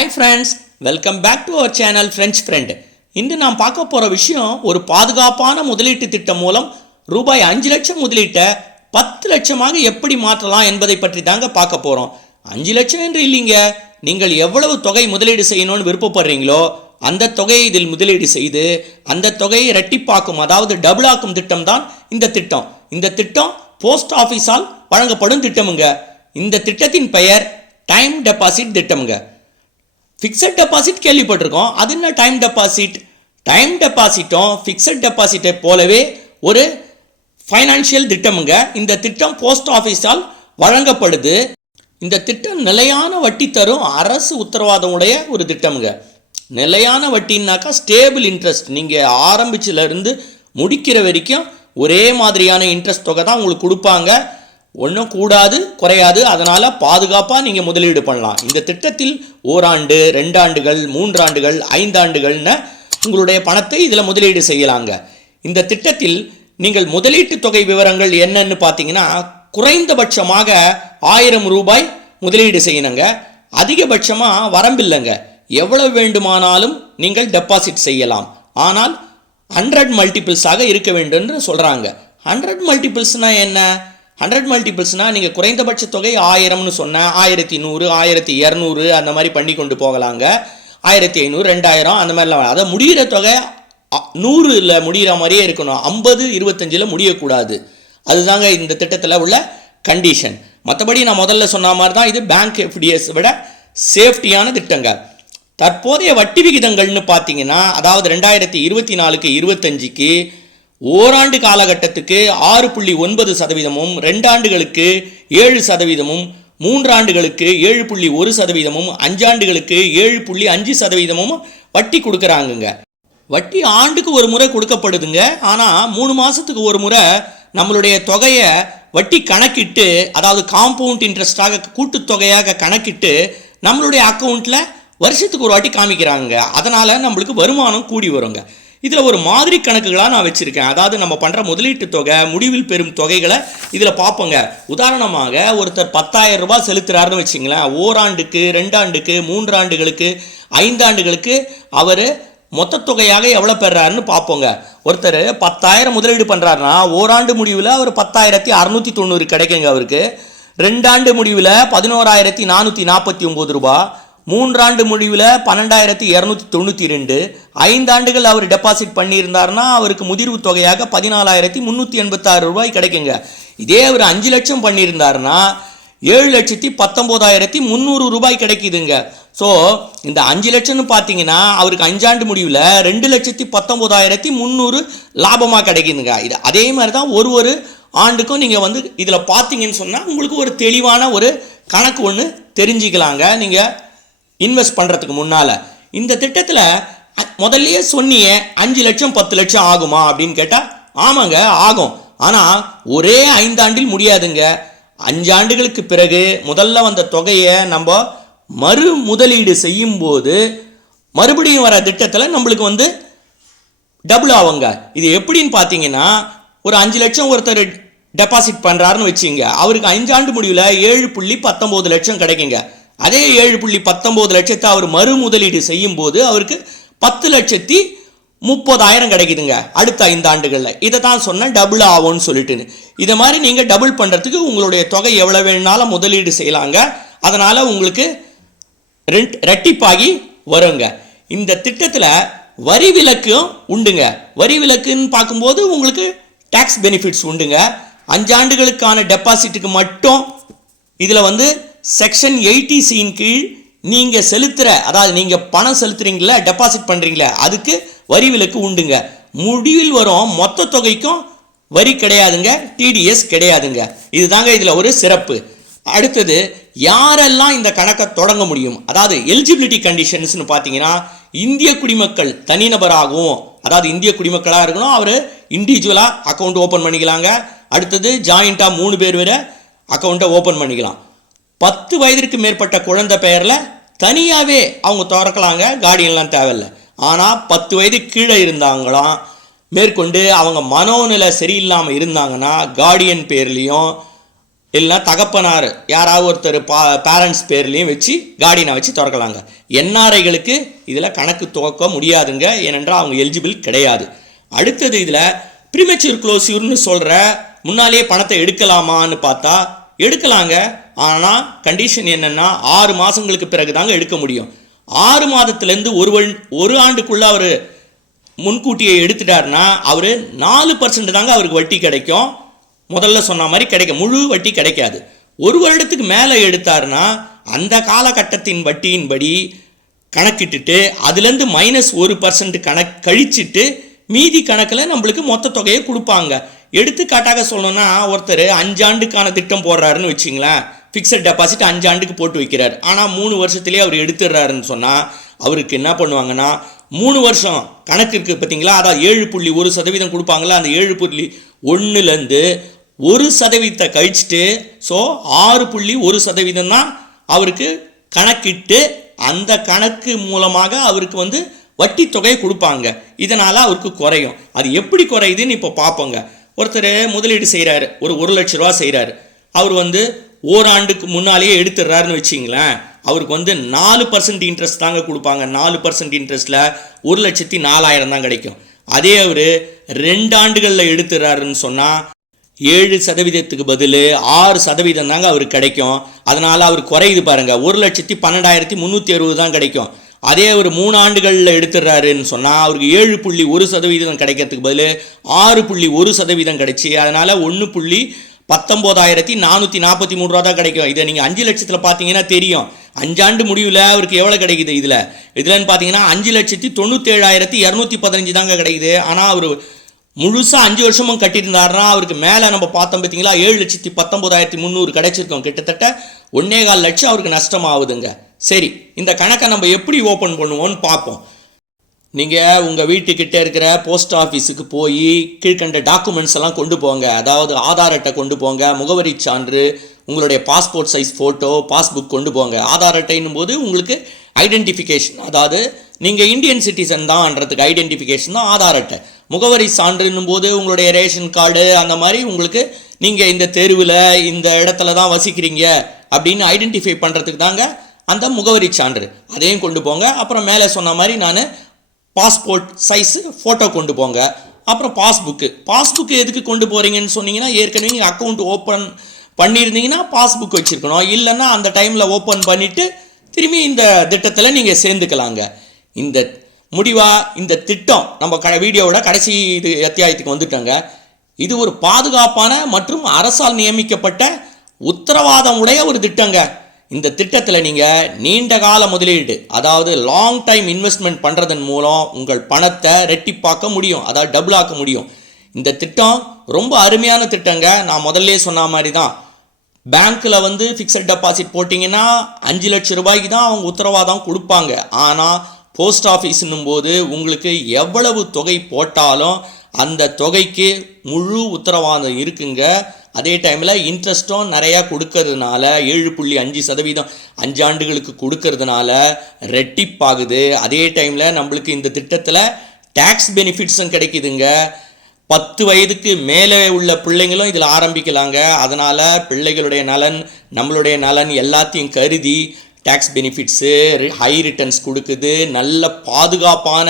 Hi friends, welcome back to our channel French friend. இன்று நாம் பார்க்க போகிற விஷயம் ஒரு பாதுகாப்பான முதலீட்டு திட்டம் மூலம் ரூபாய் 5 லட்சம் முதலீட்டை 10 லட்சமாக எப்படி மாற்றலாம் என்பதை பற்றி தாங்க பார்க்க போகிறோம். 5 லட்சம் என்று இல்லைங்க, நீங்கள் எவ்வளவு தொகை முதலீடு செய்யணும்னு விருப்பப்படுறீங்களோ அந்த தொகையை இதில் முதலீடு செய்து அந்த தொகையை இரட்டிப்பாக்கும், அதாவது டபுள் ஆக்கும் திட்டம் தான் இந்த திட்டம். இந்த திட்டம் போஸ்ட் ஆஃபீஸால் வழங்கப்படும் திட்டமுங்க. இந்த திட்டத்தின் பெயர் டைம் டெபாசிட் திட்டமுங்க. ஃபிக்ஸட் டெபாசிட் கேள்விப்பட்டிருக்கோம், அது என்ன டைம் டெபாசிட்? டைம் டெபாசிட்டும் ஃபிக்ஸட் டெபாசிட்டை போலவே ஒரு ஃபைனான்ஷியல் திட்டமுங்க. இந்த திட்டம் போஸ்ட் ஆஃபீஸால் வழங்கப்படுது. இந்த திட்டம் நிலையான வட்டி தரும் அரசு உத்தரவாதம் உடைய ஒரு திட்டமுங்க. நிலையான வட்டின்னாக்கா ஸ்டேபிள் இன்ட்ரெஸ்ட், நீங்கள் ஆரம்பிச்சிலேருந்து முடிக்கிற வரைக்கும் ஒரே மாதிரியான இன்ட்ரெஸ்ட் தொகை தான் உங்களுக்கு கொடுப்பாங்க. ஒன்றும் கூடாது குறையாது, அதனால் பாதுகாப்பாக நீங்கள் முதலீடு பண்ணலாம். இந்த திட்டத்தில் ஓராண்டு, 2 ஆண்டுகள், 3 ஆண்டுகள், 5 ஆண்டுகள்னு உங்களுடைய பணத்தை இதில் முதலீடு செய்யலாங்க. இந்த திட்டத்தில் நீங்கள் முதலீட்டு தொகை விவரங்கள் என்னன்னு பார்த்தீங்கன்னா, குறைந்தபட்சமாக 1000 ரூபாய் முதலீடு செய்யணுங்க. அதிகபட்சமாக வரம்பில்லைங்க, எவ்வளவு வேண்டுமானாலும் நீங்கள் டெபாசிட் செய்யலாம். ஆனால் 100 மல்டிபிள்ஸாக இருக்க வேண்டும் என்று சொல்கிறாங்க. 100 மல்டிபிள்ஸ்னால் என்ன? 100 மல்டிபிள்ஸ்னால் நீங்கள் குறைந்தபட்ச தொகை 1000னு சொன்னால் 1100, 1200 அந்த மாதிரி பண்ணி கொண்டு போகலாங்க. 1500, 2000 அந்த மாதிரிலாம். அதை முடிகிற தொகை 100ல் முடிகிற மாதிரியே இருக்கணும், 50, 25ல் முடியக்கூடாது. அதுதாங்க இந்த திட்டத்தில் உள்ள கண்டிஷன். மற்றபடி நான் முதல்ல சொன்ன மாதிரி தான் இது பேங்க் எஃப்டிஎஸ் விட சேஃப்டியான திட்டங்க. தற்போதைய வட்டி விகிதங்கள்னு பார்த்தீங்கன்னா, அதாவது 2024க்கு 25க்கு ஓராண்டு காலகட்டத்துக்கு 6.9%, 2 ஆண்டுகளுக்கு 7%, 3 ஆண்டுகளுக்கு 7.1%, 5 ஆண்டுகளுக்கு 7.5% வட்டி கொடுக்குறாங்கங்க. வட்டி ஆண்டுக்கு ஒரு முறை கொடுக்கப்படுதுங்க. ஆனால் 3 மாதத்துக்கு ஒரு முறை நம்மளுடைய தொகையை வட்டி கணக்கிட்டு, அதாவது காம்பவுண்ட் இன்ட்ரெஸ்டாக கூட்டுத்தொகையாக கணக்கிட்டு நம்மளுடைய அக்கௌண்ட்டில் வருஷத்துக்கு ஒரு வாட்டி காமிக்கிறாங்க. அதனால் நம்மளுக்கு வருமானம் கூடி வருங்க. இதில் ஒரு மாதிரி கணக்குகளாக நான் வச்சுருக்கேன். அதாவது நம்ம பண்ணுற முதலீட்டு தொகை, முடிவில் பெறும் தொகைகளை இதில் பார்ப்போங்க. உதாரணமாக ஒருத்தர் 10,000 ரூபாய் செலுத்துகிறாருன்னு வச்சிங்களேன். ஓராண்டுக்கு, 2 ஆண்டுக்கு, 3 ஆண்டுகளுக்கு, 5 ஆண்டுகளுக்கு அவர் மொத்த தொகையாக எவ்வளோ பெறாருன்னு பார்ப்போங்க. ஒருத்தர் 10,000 முதலீடு பண்ணுறாருன்னா ஓராண்டு முடிவில் அவர் 10,690 கிடைக்குங்க அவருக்கு. 2 ஆண்டு முடிவில் 11,449 ரூபா, 3 ஆண்டு முடிவில் 12,292, 5 ஆண்டுகள் அவர் டெபாசிட் பண்ணியிருந்தார்னா அவருக்கு முதிர்வு தொகையாக 14,386 ரூபாய் கிடைக்குங்க. இதே அவர் 5 லட்சம் பண்ணியிருந்தார்னா 7,19,300 ரூபாய் கிடைக்குதுங்க. ஸோ இந்த 5 லட்சம்னு பார்த்தீங்கன்னா அவருக்கு 5 ஆண்டு முடிவில் 2,19,300 லாபமாக கிடைக்குதுங்க. இது அதே மாதிரி தான் ஒரு ஆண்டுக்கும் நீங்கள் இதில் பார்த்தீங்கன்னு சொன்னால் உங்களுக்கு ஒரு தெளிவான ஒரு கணக்கு ஒன்று தெரிஞ்சுக்கலாங்க. நீங்கள் இன்வெஸ்ட் பண்ணுறதுக்கு முன்னால் இந்த திட்டத்தில் முதல்லையே சொன்னியே 5 லட்சம் 10 லட்சம் ஆகுமா அப்படின்னு கேட்டால் ஆமாங்க ஆகும். ஆனால் ஒரே 5 ஆண்டில் முடியாதுங்க. 5 ஆண்டுகளுக்கு பிறகு முதல்ல வந்த தொகையை நம்ம மறு முதலீடு செய்யும்போது மறுபடியும் வர திட்டத்தில் நம்மளுக்கு டபுள் ஆகுங்க. இது எப்படின்னு பார்த்தீங்கன்னா, ஒரு 5 லட்சம் ஒருத்தர் டெபாசிட் பண்ணுறாருன்னு வச்சுங்க, அவருக்கு 5 ஆண்டு முடிவில் 7.19 லட்சம் கிடைக்குங்க. அதே 7.19 லட்சத்தை அவர் மறு முதலீடு செய்யும் போது அவருக்கு 10,30,000 கிடைக்குதுங்க அடுத்த 5 ஆண்டுகளில். இதை தான் சொன்னேன் டபுள் ஆகும்னு சொல்லிட்டுன்னு. இதை மாதிரி நீங்கள் டபுள் பண்ணுறதுக்கு உங்களுடைய தொகை எவ்வளோ வேணுனாலும் முதலீடு செய்யலாங்க. அதனால் உங்களுக்கு ரெட்டிப்பாகி வருங்க. இந்த திட்டத்தில் வரி விலக்கும் உண்டுங்க. வரி விலக்குன்னு பார்க்கும்போது உங்களுக்கு டேக்ஸ் பெனிஃபிட்ஸ் உண்டுங்க. 5 ஆண்டுகளுக்கான டெபாசிட்டுக்கு மட்டும் இதில் செக்ஷன் 80C கீழ் நீங்கள் செலுத்துகிற, அதாவது நீங்கள் பணம் செலுத்துறீங்களா, டெபாசிட் பண்ணுறீங்களா, அதுக்கு வரி விலக்கு உண்டுங்க. முடிவில் வரும் மொத்த தொகைக்கும் வரி கிடையாதுங்க, டிடிஎஸ் கிடையாதுங்க. இதுதாங்க இதில் ஒரு சிறப்பு. அடுத்தது யாரெல்லாம் இந்த கணக்கை தொடங்க முடியும், அதாவது எலிஜிபிலிட்டி கண்டிஷன்ஸ்னு பார்த்தீங்கன்னா, இந்திய குடிமக்கள் தனிநபராகவும், அதாவது இந்திய குடிமக்களாக இருக்கணும், அவர் இண்டிவிஜுவலாக அக்கௌண்ட் ஓப்பன் பண்ணிக்கலாங்க. அடுத்தது ஜாயிண்ட்டாக 3 பேர் வரை அக்கௌண்ட்டை ஓப்பன் பண்ணிக்கலாம். 10 வயதிற்கு மேற்பட்ட குழந்தை பெயரில் தனியாகவே அவங்க திறக்கலாங்க, கார்டியன்லாம் தேவையில்லை. ஆனால் 10 வயது கீழே இருந்தாங்களாம், மேற்கொண்டு அவங்க மனோநிலை சரியில்லாமல் இருந்தாங்கன்னா கார்டியன் பேர்லேயும் இல்லைனா தகப்பனார் யாராவது ஒருத்தர் பேரண்ட்ஸ் பேர்லேயும் வச்சு கார்டியனை வச்சு திறக்கலாங்க. என்ஆர்ஐகளுக்கு இதில் கணக்கு துவக்க முடியாதுங்க, ஏனென்றால் அவங்க எலிஜிபிள் கிடையாது. அடுத்தது இதில் ப்ரீமெச்சூர் க்ளோஸ்யூர்னு சொல்கிற முன்னாலே பணத்தை எடுக்கலாமான்னு பார்த்தா எடுக்கலாங்க. ஆனால் கண்டிஷன் என்னென்னா 6 மாதங்களுக்கு பிறகு தாங்க எடுக்க முடியும். 6 மாதத்துலேருந்து ஒரு ஆண்டுக்குள்ளே அவர் முன்கூட்டியை எடுத்துட்டாருன்னா அவர் 4% தாங்க அவருக்கு வட்டி கிடைக்கும். முதல்ல சொன்ன மாதிரி கிடைக்கும், முழு வட்டி கிடைக்காது. 1 வருடத்துக்கு மேலே எடுத்தாருன்னா அந்த காலகட்டத்தின் வட்டியின்படி கணக்கிட்டுட்டு அதுலேருந்து -1% கழிச்சிட்டு மீதி கணக்கில் நம்மளுக்கு மொத்த தொகையை கொடுப்பாங்க. எடுத்துக்காட்டாக சொல்லணும்னா ஒருத்தர் 5 ஆண்டுக்கான திட்டம் போடுறாருன்னு வச்சிங்களேன், ஃபிக்ஸட் டெபாசிட் 5 ஆண்டுக்கு போட்டு வைக்கிறார். ஆனால் 3 வருஷத்துலேயே அவர் எடுத்துடுறாருன்னு சொன்னால் அவருக்கு என்ன பண்ணுவாங்கன்னா 3 வருஷம் கணக்கு இருக்குது பார்த்தீங்களா, அதாவது 7.1% கொடுப்பாங்களா, அந்த 7.1லேருந்து 1% கழிச்சிட்டு ஸோ 6.1% தான் அவருக்கு கணக்கிட்டு அந்த கணக்கு மூலமாக அவருக்கு வட்டி தொகை கொடுப்பாங்க. இதனால் அவருக்கு குறையும். அது எப்படி குறையுதுன்னு இப்போ பார்ப்போங்க. ஒருத்தர் முதலீடு செய்கிறாரு, ஒரு 1 லட்ச ரூபா செய்கிறாரு. அவர் ஓராண்டுக்கு முன்னாலேயே எடுத்துடுறாருன்னு வச்சிங்களேன், அவருக்கு 4% இன்ட்ரெஸ்ட் தாங்க கொடுப்பாங்க. 4% இன்ட்ரெஸ்ட்டில் 1,04,000 தான் கிடைக்கும். அதே அவர் 2 ஆண்டுகளில் எடுத்துடுறாருன்னு சொன்னால் 7% பதில் 6% தாங்க அவருக்கு கிடைக்கும். அதனால் அவர் குறையுது பாருங்கள், 1,12,360 தான் கிடைக்கும். அதே ஒரு 3 ஆண்டுகளில் எடுத்துடுறாருன்னு சொன்னால் அவருக்கு 7.1% கிடைக்கிறதுக்கு பதில் 6.1% கிடைச்சி அதனால் 1,19,443 ரூபா தான் கிடைக்கும். இதை நீங்கள் 5 லட்சத்தில் பார்த்தீங்கன்னா தெரியும். 5 ஆண்டு முடிவில் அவருக்கு எவ்வளோ கிடைக்குது இதுலன்னு பார்த்தீங்கன்னா 5,97,215 தாங்க கிடைக்குது. ஆனால் அவர் முழுசாக 5 வருஷமும் கட்டியிருந்தாருன்னா அவருக்கு மேலே நம்ம பார்த்தோம் பார்த்தீங்களா 7,19,300 கிடைச்சிருக்கோம். கிட்டத்தட்ட 1.25 லட்சம் அவருக்கு நஷ்டமாகுதுங்க. சரி, இந்த கணக்கை நம்ம எப்படி ஓப்பன் பண்ணுவோன்னு பார்ப்போம். நீங்கள் உங்கள் வீட்டுக்கிட்ட இருக்கிற போஸ்ட் ஆஃபீஸுக்கு போய் கீழ்கண்ட டாக்குமெண்ட்ஸ் எல்லாம் கொண்டு போங்க. அதாவது ஆதார் அட்டை கொண்டு போங்க, முகவரி சான்று, உங்களுடைய பாஸ்போர்ட் சைஸ் ஃபோட்டோ, பாஸ்புக் கொண்டு போங்க. ஆதார் அட்டைன்னும் போது உங்களுக்கு ஐடென்டிஃபிகேஷன், அதாவது நீங்கள் இந்தியன் சிட்டிசன் தான்ன்றதுக்கு ஐடென்டிஃபிகேஷன் தான் ஆதார் அட்டை. முகவரி சான்றுன்னும் போது உங்களுடைய ரேஷன் கார்டு, அந்த மாதிரி உங்களுக்கு நீங்கள் இந்த தெருவில் இந்த இடத்துல தான் வசிக்கிறீங்க அப்படின்னு ஐடென்டிஃபை பண்ணுறதுக்கு தாங்க அந்த முகவரி சான்று. அதையும் கொண்டு போங்க. அப்புறம் மேலே சொன்ன மாதிரி நான் பாஸ்போர்ட் சைஸு ஃபோட்டோ கொண்டு போங்க. அப்புறம் பாஸ்புக்கு எதுக்கு கொண்டு போகிறீங்கன்னு சொன்னீங்கன்னா, ஏற்கனவே நீங்கள் அக்கௌண்ட் ஓப்பன் பண்ணியிருந்தீங்கன்னா பாஸ்புக் வச்சுருக்கணும். இல்லைன்னா அந்த டைமில் ஓப்பன் பண்ணிவிட்டு திரும்பி இந்த திட்டத்தில் நீங்கள் சேர்ந்துக்கலாங்க. இந்த திட்டம் நம்ம வீடியோவோட கடைசி அத்தியாயத்துக்கு வந்துட்டோங்க. இது ஒரு பாதுகாப்பான மற்றும் அரசால் நியமிக்கப்பட்ட உத்தரவாதம் உடைய ஒரு திட்டங்க. இந்த திட்டத்தில் நீங்கள் நீண்ட கால முதலீடு, அதாவது லாங் டைம் இன்வெஸ்ட்மெண்ட் பண்ணுறதன் மூலம் உங்கள் பணத்தை ரெட்டிப்பாக்க முடியும், அதாவது டபுள் ஆக்க முடியும். இந்த திட்டம் ரொம்ப அருமையான திட்டங்க. நான் முதல்ல சொன்ன மாதிரி தான், பேங்க்கில் ஃபிக்ஸட் டெபாசிட் போட்டிங்கன்னா 5 லட்சம் ரூபாய்க்கு தான் அவங்க உத்தரவாதம் கொடுப்பாங்க. ஆனால் போஸ்ட் ஆஃபீஸ்னும் போது உங்களுக்கு எவ்வளவு தொகை போட்டாலும் அந்த தொகைக்கு முழு உத்தரவாதம் இருக்குங்க. அதே டைமில் இன்ட்ரெஸ்ட்டும் நிறையா கொடுக்கறதுனால 7.5% 5 ஆண்டுகளுக்கு கொடுக்கறதுனால ரெட்டிப்பாகுது. அதே டைமில் நம்மளுக்கு இந்த திட்டத்தில் டேக்ஸ் பெனிஃபிட்ஸும் கிடைக்குதுங்க. 10 வயதுக்கு மேலே உள்ள பிள்ளைங்களும் இதில் ஆரம்பிக்கலாங்க. அதனால் பிள்ளைகளுடைய நலன், நம்மளுடைய நலன் எல்லாத்தையும் கருதி டேக்ஸ் பெனிஃபிட்ஸு, ஹை ரிட்டர்ன்ஸ் கொடுக்குது, நல்ல பாதுகாப்பான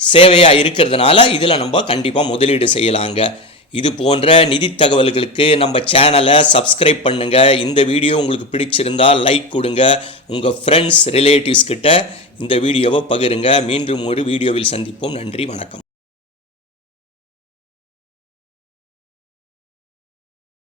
சேவையாக இருக்கிறதுனால இதில் நம்ம கண்டிப்பாக முதலீடு செய்யலாங்க. இது போன்ற நிதி தகவல்களுக்கு நம்ம சேனலை சப்ஸ்கிரைப் பண்ணுங்கள். இந்த வீடியோ உங்களுக்கு பிடிச்சிருந்தால் லைக் கொடுங்க. உங்கள் ஃப்ரெண்ட்ஸ் ரிலேட்டிவ்ஸ் கிட்ட இந்த வீடியோவை பகிருங்க. மீண்டும் ஒரு வீடியோவில் சந்திப்போம். நன்றி, வணக்கம்.